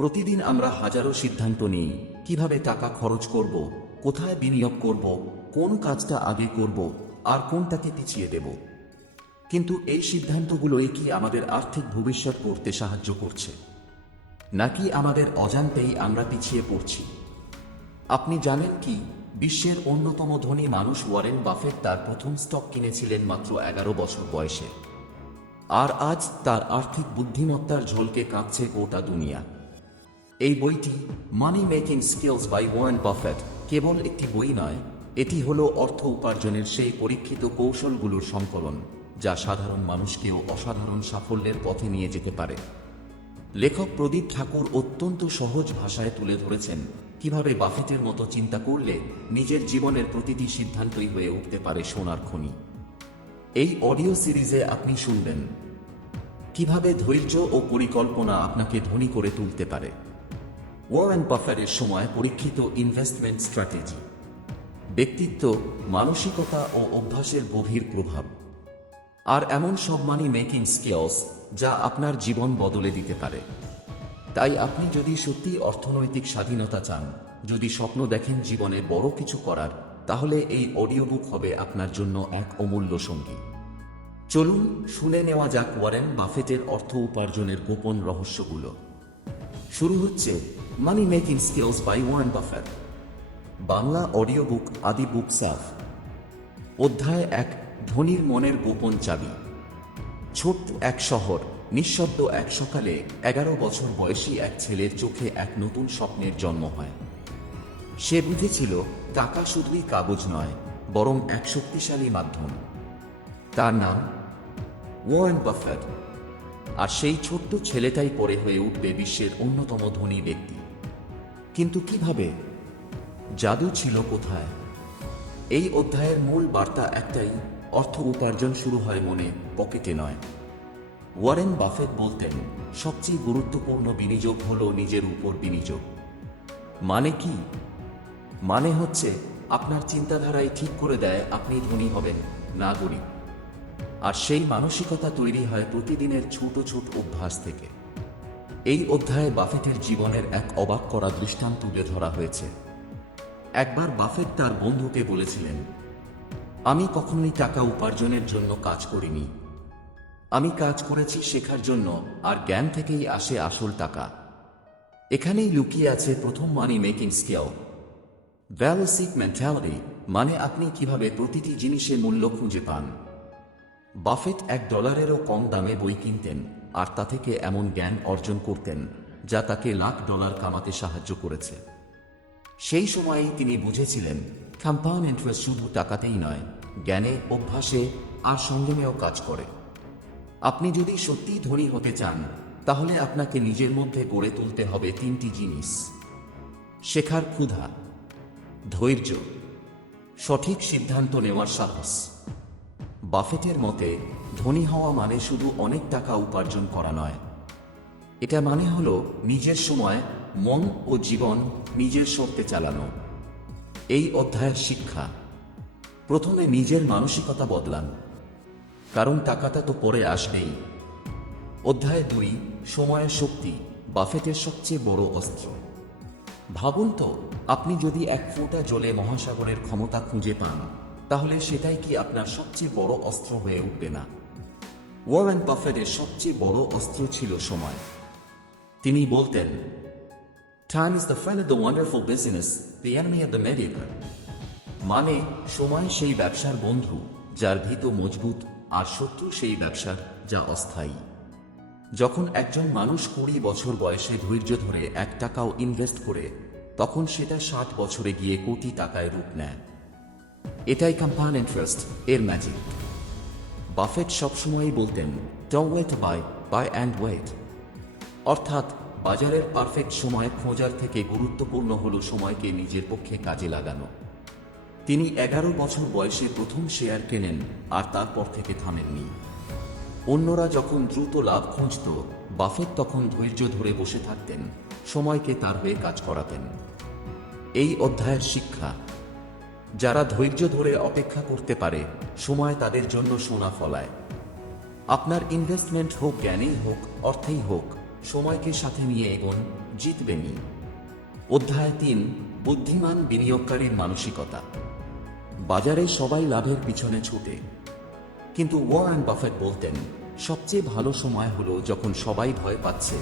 প্রতিদিন আমরা হাজারো সিদ্ধান্ত নিই, কিভাবে টাকা খরচ করব, কোথায় বিনিয়োগ করব, কোন কাজটা আগে করব আর কোনটাকে পিছিয়ে দেব। কিন্তু এই সিদ্ধান্তগুলোই কি আমাদের আর্থিক ভবিষ্যৎ গড়তে সাহায্য করছে, নাকি আমাদের অজান্তেই আমরা পিছিয়ে পড়ছি? আপনি জানেন কি, বিশ্বের অন্যতম ধনী মানুষ ওয়ারেন বাফেট তার প্রথম স্টক কিনেছিলেন মাত্র 11 বছর বয়সে। আর আজ তার আর্থিক বুদ্ধিমত্তার ঝলকে কাঁপছে গোটা দুনিয়া। এই বইটি money making skills by Warren Buffett কেবল একটি বই নয়, এটি হলো অর্থ উপার্জনের সেই পরীক্ষিত কৌশলগুলোর সংকলন, যা সাধারণ মানুষকেও অসাধারণ সাফল্যের পথে নিয়ে যেতে পারে। লেখক প্রদীপ ঠাকুর অত্যন্ত সহজ ভাষায় তুলে ধরেছেন কিভাবে বাফেটের মতো চিন্তা করলে নিজের জীবনের প্রতিটি সিদ্ধান্তই হয়ে উঠতে পারে সোনার খনি। এই অডিও সিরিজে আপনি শুনবেন কিভাবে ধৈর্য ও পরিকল্পনা আপনাকে ধনী করে তুলতে পারে, ওয়ারেন বাফেটের সময় পরীক্ষিত ইনভেস্টমেন্ট স্ট্র্যাটেজি, ব্যক্তিত্ব, মানসিকতা ও অভ্যাসের গভীর প্রভাব, আর এমন সব মানি মেকিং স্কিলস যা আপনার জীবন বদলে দিতে পারে। তাই আপনি যদি সত্যি অর্থনৈতিক স্বাধীনতা চান, যদি স্বপ্ন দেখেন জীবনে বড় কিছু করার, তাহলে এই অডিও বুক হবে আপনার জন্য এক অমূল্য সঙ্গী। চলুন শুনে নেওয়া যাক ওয়ারেন বাফেটের অর্থ উপার্জনের গোপন রহস্যগুলো। শুরু হচ্ছে money making skills by Warren Buffett. Bangla audio book আদি বুক সাফ। অধ্যায় 1, ধনীর মনের গোপন চাবি। ছোট্ট এক শহর, নিঃশব্দ এক সকালে 11 বছর বয়সী এক ছেলের চোখে এক নতুন স্বপ্নের জন্ম হয়। সে বুঝেছিল টাকা শুধুই কাগজ নয়, বরং এক শক্তিশালী মাধ্যম। তার নাম ওয়ারেন বাফেট। আর সেই ছোট্ট ছেলেটাই পরে হয়ে উঠবে বিশ্বের অন্যতম ধনী ব্যক্তি। কিন্তু কিভাবে? জাদু ছিল কোথায়? এই অধ্যায়ের মূল বার্তা একটাই, অর্থ উপার্জন শুরু হয় মনে, পকেটে নয়। ওয়ারেন বাফেট বলতেন, সবচেয়ে গুরুত্বপূর্ণ বিনিয়োগ হলো নিজের উপর বিনিয়োগ। মানে কি? মানে হচ্ছে আপনার চিন্তাধারাই ঠিক করে দেয় আপনি ধনী হবেন না গরিব। আর সেই মানসিকতা তৈরি হয় প্রতিদিনের ছোট ছোট অভ্যাস থেকে। এই অধ্যায়ে বাফেটের জীবনের এক অবাক করা দৃষ্টান্ত তুলে ধরা হয়েছে। একবার বাফেট তার বন্ধুকে বলেছিলেন, আমি কখনোই টাকা উপার্জনের জন্য কাজ করিনি। আমি কাজ করেছি শেখার জন্য, আর জ্ঞান থেকেই আসে আসল টাকা। এখানেই লুকিয়ে আছে প্রথম money making skill, value seek mentality, মানে আপনি কিভাবে প্রতিটি জিনিসের মূল্য খুঁজে পান। বাফেট $1 কম দামে বই কিনতেন, আর তা থেকে এমন জ্ঞান অর্জন করতেন যা তাকে লাখ ডলার কামাতে সাহায্য করেছে। সেই সময়েই তিনি বুঝেছিলেন কম্পাউন্ড ইন্টারেস্ট শুধু টাকাতেই নয়, জ্ঞানে, অভ্যাসে আর সংযমেও কাজ করে। আপনি যদি সত্যিই ধনী হতে চান, তাহলে আপনাকে নিজের মধ্যে গড়ে তুলতে হবে 3টি জিনিস: শেখার ক্ষুধা, ধৈর্য, সঠিক সিদ্ধান্ত নেওয়ার সাহস। বাফেটের মতে ধনী হওয়া মানে শুধু অনেক টাকা উপার্জন করা নয়। এটা মানে হলো নিজের সময়, মন ও জীবন নিজের শর্তে চালানো। এই অধ্যায়ের শিক্ষা: প্রথমে নিজের মানসিকতা বদলান, কারণ টাকাটা তো পরে আসবেই। অধ্যায় 2, সময়ের শক্তি, বাফেটের সবচেয়ে বড় অস্ত্র। ভাবুন তো, আপনি যদি এক ফোঁটা জলে মহাসাগরের ক্ষমতা খুঁজে পান, তাহলে সেটাই কি আপনার সবচেয়ে বড় অস্ত্র হয়ে উঠবে না? ওয়ারেন বাফেটের সবচেয়ে বড় অস্ত্র ছিল সময়। তিনি বলতেন, time is the friend of the wonderful business, the enemy of the mediocre. মানে সময় সেই ব্যবসার বন্ধু যার ভিত মজবুত, আর শত্রু সেই ব্যবসার যা অস্থায়ী। যখন একজন মানুষ 20 বছর বয়সে ধৈর্য ধরে $1 ইনভেস্ট করে, তখন সেটা 60 বছরে গিয়ে কোটি টাকায় রূপ নেয়। এটাই কম্পাউন্ড ইন্টারেস্ট এর ম্যাজিক। বাফেট সবসময়ই বলতেন, don't wait buy and wait. অর্থাৎ বাজারের পারফেক্ট সময় খোঁজার থেকে গুরুত্বপূর্ণ হলো সময়কে নিজের পক্ষে কাজে লাগানো। তিনি 11 বছর বয়সে প্রথম শেয়ার কেনেন, আর তারপর থেকে থামেননি। অন্যরা যখন দ্রুত লাভ খুঁজত, বাফেট তখন ধৈর্য ধরে বসে থাকতেন, সময়কে তার হয়ে কাজ করাতেন। এই অধ্যায়ের শিক্ষা: যারা ধৈর্য ধরে অপেক্ষা করতে পারে, সময় তাদের জন্য সোনা ফলায়। আপনার ইনভেস্টমেন্ট হোক জ্ঞানেই হোক, অর্থেই হোক, সময়কে সাথে নিয়ে এগোন, জিতবেনই। অধ্যায় 3, বুদ্ধিমান বিনিয়োগকারীর মানসিকতা। বাজারে সবাই লাভের পিছনে ছুটে, কিন্তু ওয়ারেন বাফেট বলতেন, সবচেয়ে ভালো সময় হলো যখন সবাই ভয় পাচ্ছে,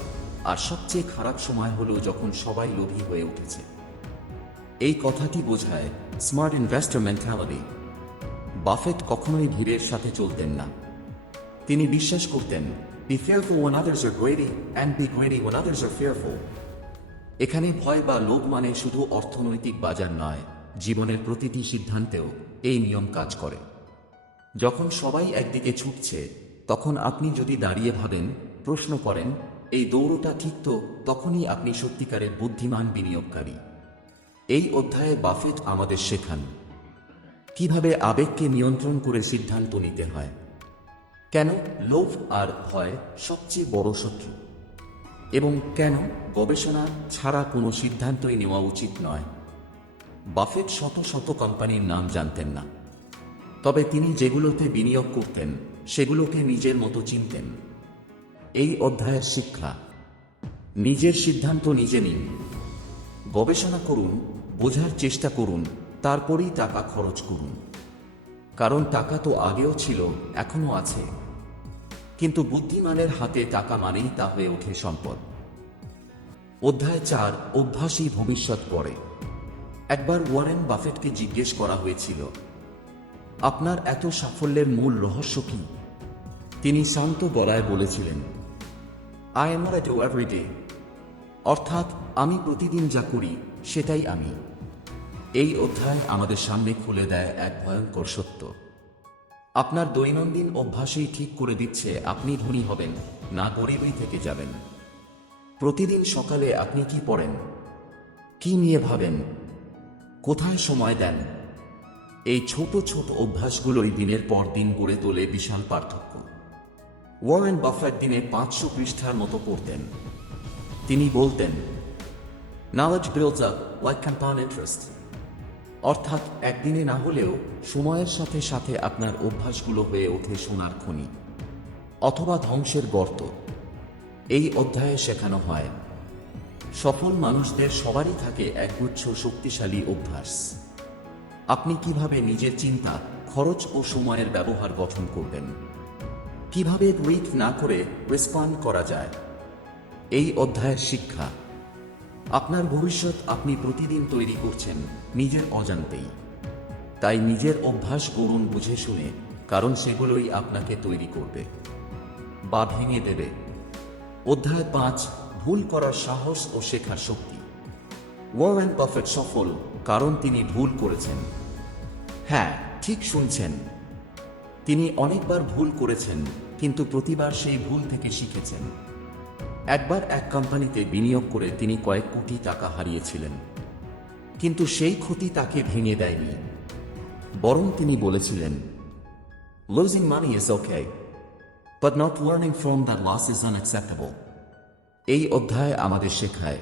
আর সবচেয়ে খারাপ সময় হলো যখন সবাই লোভী হয়ে উঠেছে। এই কথাটি বোঝায় স্মার্ট ইনভেস্টর মেন্টালিটি। বাফেট কখনোই ভিড়ের সাথে চলতেন না। তিনি বিশ্বাস করতেন, be fearful when others are greedy and be greedy when others are fearful। এখানে ভয় বা লোভ মানে শুধু অর্থনৈতিক বাজার নয়, জীবনের প্রতিটি সিদ্ধান্তেও এই নিয়ম কাজ করে। যখন সবাই একদিকে ছুটছে, তখন আপনি যদি দাঁড়িয়ে ভাবেন, প্রশ্ন করেন, এই দৌড়টা ঠিক তো, তখনই আপনি সত্যিকারের বুদ্ধিমান বিনিয়োগকারী। এই অধ্যায়ে বাফেট আমাদের শেখান কিভাবে আবেগকে নিয়ন্ত্রণ করে সিদ্ধান্ত নিতে হয়, কেন লোভ আর ভয় সবচেয়ে বড় শত্রু, এবং কেন গবেষণা ছাড়া কোনো সিদ্ধান্তই নেওয়া উচিত নয়। বাফেট শত শত কোম্পানির নাম জানতেন না, তবে তিনি যেগুলোতে বিনিয়োগ করতেন সেগুলোকে নিজের মতো চিনতেন। এই অধ্যায়ের শিক্ষা, নিজের সিদ্ধান্ত নিজে নিন, গবেষণা করুন, বোঝার চেষ্টা করুন, তারপরেই টাকা খরচ করুন। কারণ টাকা তো আগেও ছিল, এখনো আছে, কিন্তু বুদ্ধিমানের হাতে টাকা মানেই তা হয়ে ওঠে সম্পদ। অধ্যায় 4, অভ্যাসই ভবিষ্যৎ গড়ে। একবার ওয়ারেন বাফেটকে জিজ্ঞেস করা হয়েছিল, আপনার এত সাফল্যের মূল রহস্য কি? তিনি শান্ত গলায় বলেছিলেন, I am what I do every day। অর্থাৎ, আমি প্রতিদিন যা করি সেটাই আমি। এই অধ্যায় আমাদের সামনে খুলে দেয় এক ভয়ঙ্কর সত্য। আপনার দৈনন্দিন অভ্যাসই ঠিক করে দিচ্ছে আপনি ধনী হবেন না গরিবই থেকে যাবেন। প্রতিদিন সকালে আপনি কি পড়েন, কি নিয়ে ভাবেন, কোথায় সময় দেন, এই ছোট ছোট অভ্যাসগুলোই দিনের পর দিন গড়ে তোলে বিশাল পার্থক্য। ওয়ারেন বাফেট দিনে 500 পৃষ্ঠার মতো পড়তেন। তিনি বলতেন, knowledge builds up like compound interest। অর্থাৎ, একদিনে না হলেও সময়ের সাথে সাথে আপনার অভ্যাসগুলো হয়ে ওঠে সোনার খনি অথবা ধ্বংসের গর্ত। এই অধ্যায়ে শেখানো হয়, সফল মানুষদের সবারই থাকে একগুচ্ছ শক্তিশালী অভ্যাস। আপনি কিভাবে নিজের চিন্তা, খরচ ও সময়ের ব্যবহার গঠন করবেন, কিভাবে রিয়েক্ট না করে রেসপন্ড করা যায়। এই অধ্যায়ের শিক্ষা, আপনার ভবিষ্যৎ আপনি প্রতিদিন তৈরি করছেন নিজের অজান্তেই। তাই নিজের অভ্যাস করুন বুঝে শুনে, কারণ সেগুলোই আপনাকে তৈরি করবে বা ভেঙে দেবে। অধ্যায় 5, ভুল করার সাহস ও শেখার শক্তি। ওয়ারেন বাফেট সফল কারণ তিনি ভুল করেছেন। হ্যাঁ, ঠিক শুনছেন, তিনি অনেকবার ভুল করেছেন, কিন্তু প্রতিবার সেই ভুল থেকে শিখেছেন। একবার এক কোম্পানিতে বিনিয়োগ করে তিনি কয়েক কোটি টাকা হারিয়েছিলেন, কিন্তু সেই ক্ষতি তাকে ভেঙে দেয়নি, বরং তিনি বলেছিলেন, losing money is okay, but not learning from that loss is unacceptable। এই অধ্যায় আমাদের শেখায়,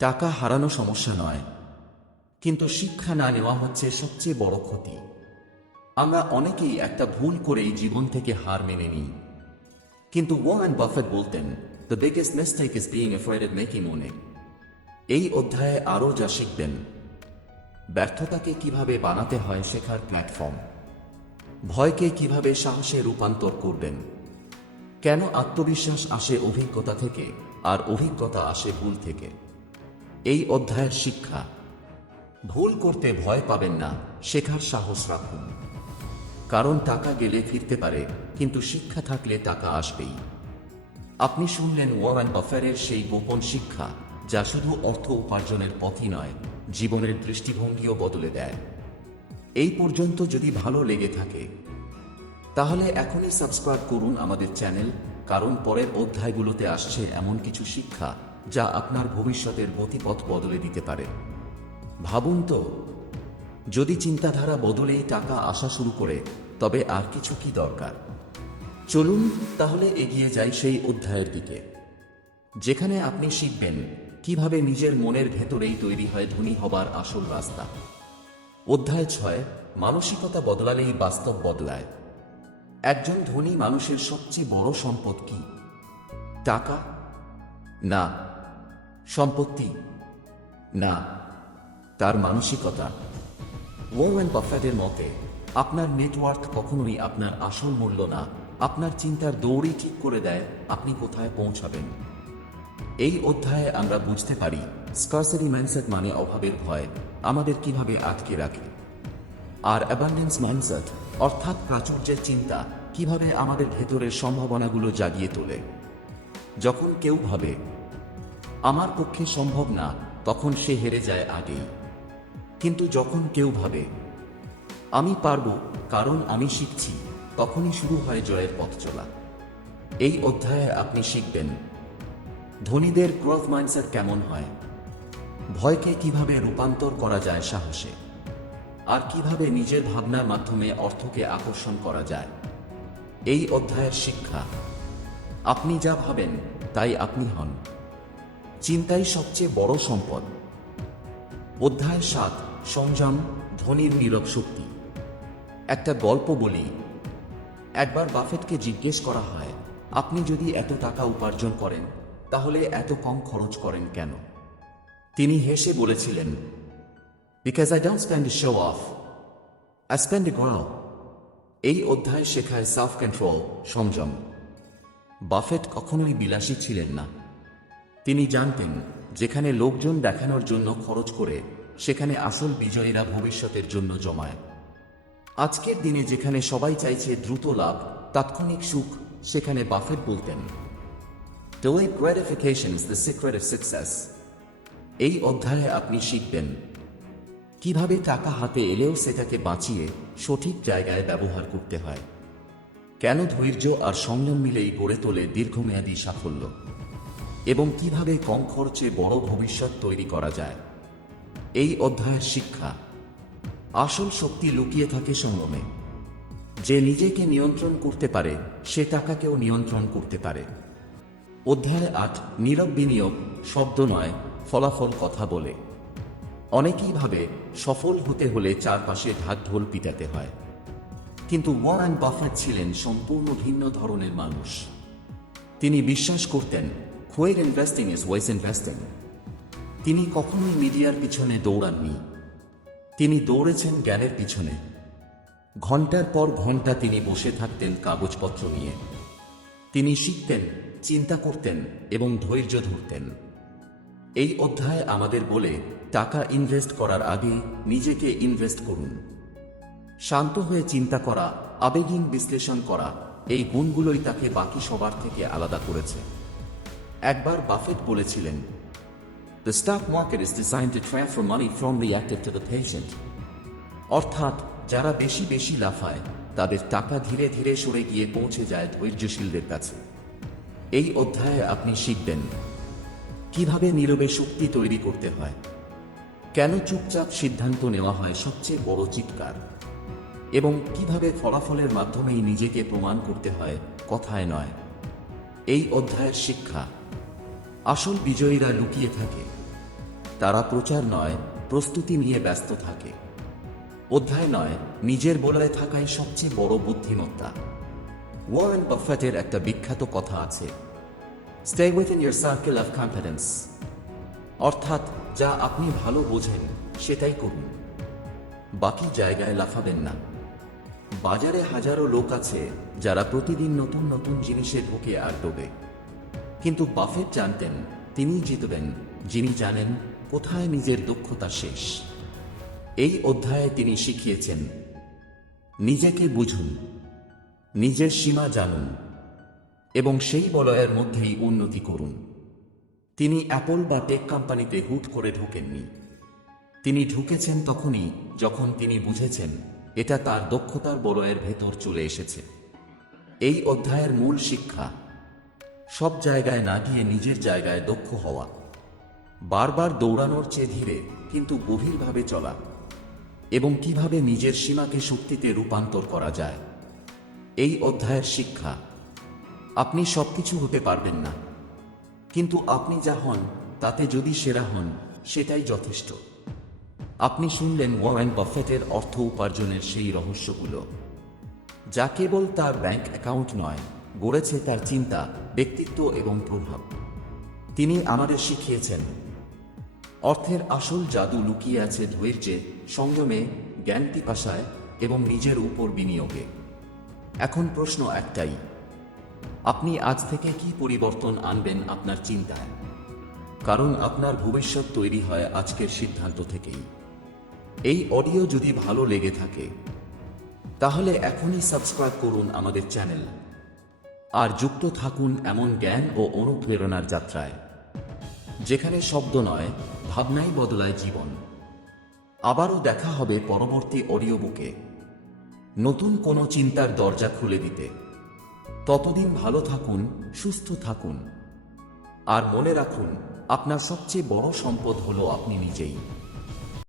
টাকা হারানো সমস্যা নয়, কিন্তু শিক্ষা না নেওয়া হচ্ছে সবচেয়ে বড় ক্ষতি। আমরা অনেকেই একটা ভুল করেই জীবন থেকে হার মেনে নিই, কিন্তু ওয়ারেন বাফেট বলতেন, the biggest mistake is being afraid of making money। এই অধ্যায়ে আরও যা শিখবেন, ব্যর্থতাকে কিভাবে বানাতে হয় শেখার প্ল্যাটফর্ম, ভয়কে কিভাবে সাহসে রূপান্তর করবেন, কেন আত্মবিশ্বাস আসে অভিজ্ঞতা থেকে আর অভিজ্ঞতা আসে ভুল থেকে। এই অধ্যায়ের শিক্ষা, ভুল করতে ভয় পাবেন না, শেখার সাহস রাখুন। কারণ টাকা গেলে ফিরতে পারে, কিন্তু শিক্ষা থাকলে টাকা আসবেই। আপনি শুনলেন ওয়ারেন বাফেটের সেই গোপন শিক্ষা, যা শুধু অর্থ উপার্জনের পথই নয়, জীবনের দৃষ্টিভঙ্গিও বদলে দেয়। এই পর্যন্ত যদি ভালো লেগে থাকে, তাহলে এখনই সাবস্ক্রাইব করুন আমাদের চ্যানেল, কারণ পরের অধ্যায়গুলোতে আসছে এমন কিছু শিক্ষা যা আপনার ভবিষ্যতের গতিপথ বদলে দিতে পারে। ভাবুন তো, যদি চিন্তাধারা বদলেই টাকা আসা শুরু করে, তবে আর কিছু কি দরকার? চলুন তাহলে এগিয়ে যাই সেই অধ্যায়ের দিকে, যেখানে আপনি শিখবেন কিভাবে নিজের মনের ভেতরেই তৈরি হয় ধনী হবার আসল রাস্তা। অধ্যায় 6, মানসিকতা বদলালেই বাস্তব বদলায়। একজন ধনী মানুষের সবচেয়ে বড় সম্পদ কি? টাকা? না সম্পত্তি, না তার মানসিকতা। ওয়ারেন বাফেটের মতে আপনার নেটওয়ার্ক কখনোই আপনার আসল মূল্য না, আপনার চিন্তার দৌড়ই ঠিক করে দেয় আপনি কোথায় পৌঁছাবেন। এই অধ্যায়ে আমরা বুঝতে পারি স্কারসিটি মাইন্ডসেট মানে অভাবের ভয় আমাদের কিভাবে আটকে রাখে, আর অ্যাবান্ডেন্স মাইন্ডসেট অর্থাৎ প্রাচুর্যের চিন্তা কিভাবে আমাদের ভেতরের সম্ভাবনাগুলো জাগিয়ে তোলে। যখন কেউ ভাবে আমার পক্ষে সম্ভব না, তখন সে হেরে যায় আগেই। কিন্তু যখন কেউ ভাবে আমি পারবো কারণ আমি শিখছি, তখনই শুরু হয় জয়ের পথ চলা। এই অধ্যায়ে আপনি শিখবেন ধনীদের গ্রোথ মাইন্ডসেট কেমন হয়, ভয়কে কিভাবে রূপান্তর করা যায় সাহসে, আর কিভাবে নিজের ভাবনার মাধ্যমে অর্থকে আকর্ষণ করা যায়। এই অধ্যায়ের শিক্ষা, আপনি যা ভাবেন তাই আপনি হন। চিন্তাই সবচেয়ে বড় সম্পদ। অধ্যায় 7, সংযম, ধনীর নীরব শক্তি। একটা গল্প বলি। একবার বাফেটকে জিজ্ঞেস করা হয়, আপনি যদি এত টাকা উপার্জন করেন তাহলে এত কম খরচ করেন কেন? তিনি হেসে বলেছিলেন, because I don't spend show off, I spend grow. এই অধ্যায় শেখায় সেলফ কন্ট্রোল, সংযম। বাফেট কখনোই বিলাসী ছিলেন না। তিনি জানতেন যেখানে লোকজন দেখানোর জন্য খরচ করে, সেখানে আসল বিজয়ীরা ভবিষ্যতের জন্য জমায়। আজকের দিনে যেখানে সবাই চাইছে দ্রুত লাভ, তাৎক্ষণিক সুখ, সেখানে বাফেট বলতেন, delayed gratification is the secret of success। এই অধ্যায়ে আপনি শিখবেন কিভাবে টাকা হাতে এলেও সেটাকে বাঁচিয়ে সঠিক জায়গায় ব্যবহার করতে হয়, কেন ধৈর্য আর সংযম মিলেই গড়ে তোলে দীর্ঘমেয়াদী সাফল্য, এবং কিভাবে কম খরচে বড় ভবিষ্যৎ তৈরি করা যায়। এই অধ্যায়ের শিক্ষা, আসল শক্তি লুকিয়ে থাকে সংযমে। যে নিজেকে নিয়ন্ত্রণ করতে পারে সে টাকাকেও নিয়ন্ত্রণ করতে পারে। অধ্যায় 8, নীরব বিনিয়োগ, শব্দ নয় ফলাফল কথা বলে। অনেকেই ভাবে সফল হতে হলে চারপাশে ঢাকঢোল পিটাতে হয়, কিন্তু ওয়ারেন বাফেট ছিলেন সম্পূর্ণ ভিন্ন ধরনের মানুষ। তিনি বিশ্বাস করতেন quiet investing is wise investing. তিনি কখনোই মিডিয়ার পিছনে দৌড়াননি, তিনি দৌড়েছেন জ্ঞানের পিছনে। ঘন্টার পর ঘন্টা তিনি বসে থাকতেন কাগজপত্র নিয়ে। তিনি শিখতেন, চিন্তা করতেন এবং ধৈর্য ধরতেন। এই অধ্যায় আমাদের বলে টাকা ইনভেস্ট করার আগে নিজেকে ইনভেস্ট করুন। শান্ত হয়ে চিন্তা করা, আবেগহীন বিশ্লেষণ করা, এই গুণগুলোই তাকে বাকি সবার থেকে আলাদা করেছে। একবার বাফেট বলেছিলেন, The stock market is designed to transfer money from the active to the patient। অর্থাৎ যারা বেশি বেশি লাফায় তাদের টাকা ধীরে ধীরে সরে গিয়ে পৌঁছে যায় ধৈর্যশীলদের কাছে। এই অধ্যায়ে আপনি শিখবেন কিভাবে নীরবে শক্তি তৈরি করতে হয়, কেন চুপচাপ সিদ্ধান্ত নেওয়া হয় সবচেয়ে বড় চিৎকার, এবং কিভাবে ফলাফলের মাধ্যমেই নিজেকে প্রমাণ করতে হয়, কথায় নয়। এই অধ্যায়ের শিক্ষা, আসল বিজয়ীরা লুকিয়ে থাকে। তারা প্রচার নয়, প্রস্তুতি নিয়ে ব্যস্ত থাকে। অধ্যায় 9, নিজের বলয়ে থাকাই সবচেয়ে বড় বুদ্ধিমত্তা। ওয়ারেন বাফেটের একটা বিখ্যাত কথা আছে, stay within your circle of confidence. অর্থাৎ যা আপনি ভালো বোঝেন সেটাই করুন, বাকি জায়গায় লাফাবেন না। বাজারে হাজারো লোক আছে যারা প্রতিদিন নতুন নতুন জিনিসে ঢোকে আর ডোবে, কিন্তু বাফেট জানতেন তিনি জিতবেন যিনি জানেন কোথায় নিজের দক্ষতা শেষ। এই অধ্যায়ে তিনি শিখিয়েছেন, নিজেকে বুঝুন, নিজের সীমা জানুন এবং সেই বলয়ের মধ্যেই উন্নতি করুন। তিনি অ্যাপল বা টেক কোম্পানিতে হুট করে ঢোকেননি। তিনি ঢুকেছেন তখনই যখন তিনি বুঝেছেন এটা তার দক্ষতার বলয়ের ভেতর চলে এসেছে। এই অধ্যায়ের মূল শিক্ষা, সব জায়গায় না গিয়ে নিজের জায়গায় দক্ষ হওয়া, বারবার দৌড়ানোর চেয়ে ধীরে কিন্তু গভীরভাবে চলা, এবং কিভাবে নিজের সীমাকে শক্তিতে রূপান্তর করা যায়। এই অধ্যায়ের শিক্ষা, আপনি সবকিছু হতে পারবেন না, কিন্তু আপনি যা হন তাতে যদি সেরা হন সেটাই যথেষ্ট। আপনি শুনলেন ওয়ারেন বাফেটের অর্থ উপার্জনের সেই রহস্যগুলো, যা কেবল তার ব্যাংক অ্যাকাউন্ট নয়, গড়েছে তার চিন্তা, ব্যক্তিত্ব এবং প্রভাব। তিনি আমাদের শিখিয়েছেন অর্থের আসল জাদু লুকিয়ে আছে ধৈর্যে, সংযমে, জ্ঞান পিপাসায় এবং নিজের উপর বিনিয়োগে। এখন প্রশ্ন একটাই, আপনি আজ থেকে কি পরিবর্তন আনবেন আপনার চিন্তায়? কারণ আপনার ভবিষ্যৎ তৈরি হয় আজকের সিদ্ধান্ত থেকেই। এই অডিও যদি ভালো লেগে থাকে তাহলে এখনই সাবস্ক্রাইব করুন আমাদের চ্যানেল, আর যুক্ত থাকুন এমন জ্ঞান ও অনুপ্রেরণার যাত্রায়, যেখানে শব্দ নয়, ভাবনাই বদলায় জীবন। আবারও দেখা হবে পরবর্তী অডিও বুকে, নতুন কোনো চিন্তার দরজা খুলে দিতে। ততদিন ভালো থাকুন, সুস্থ থাকুন, আর মনে রাখুন, আপনার সবচেয়ে বড় সম্পদ হলো আপনি নিজেই।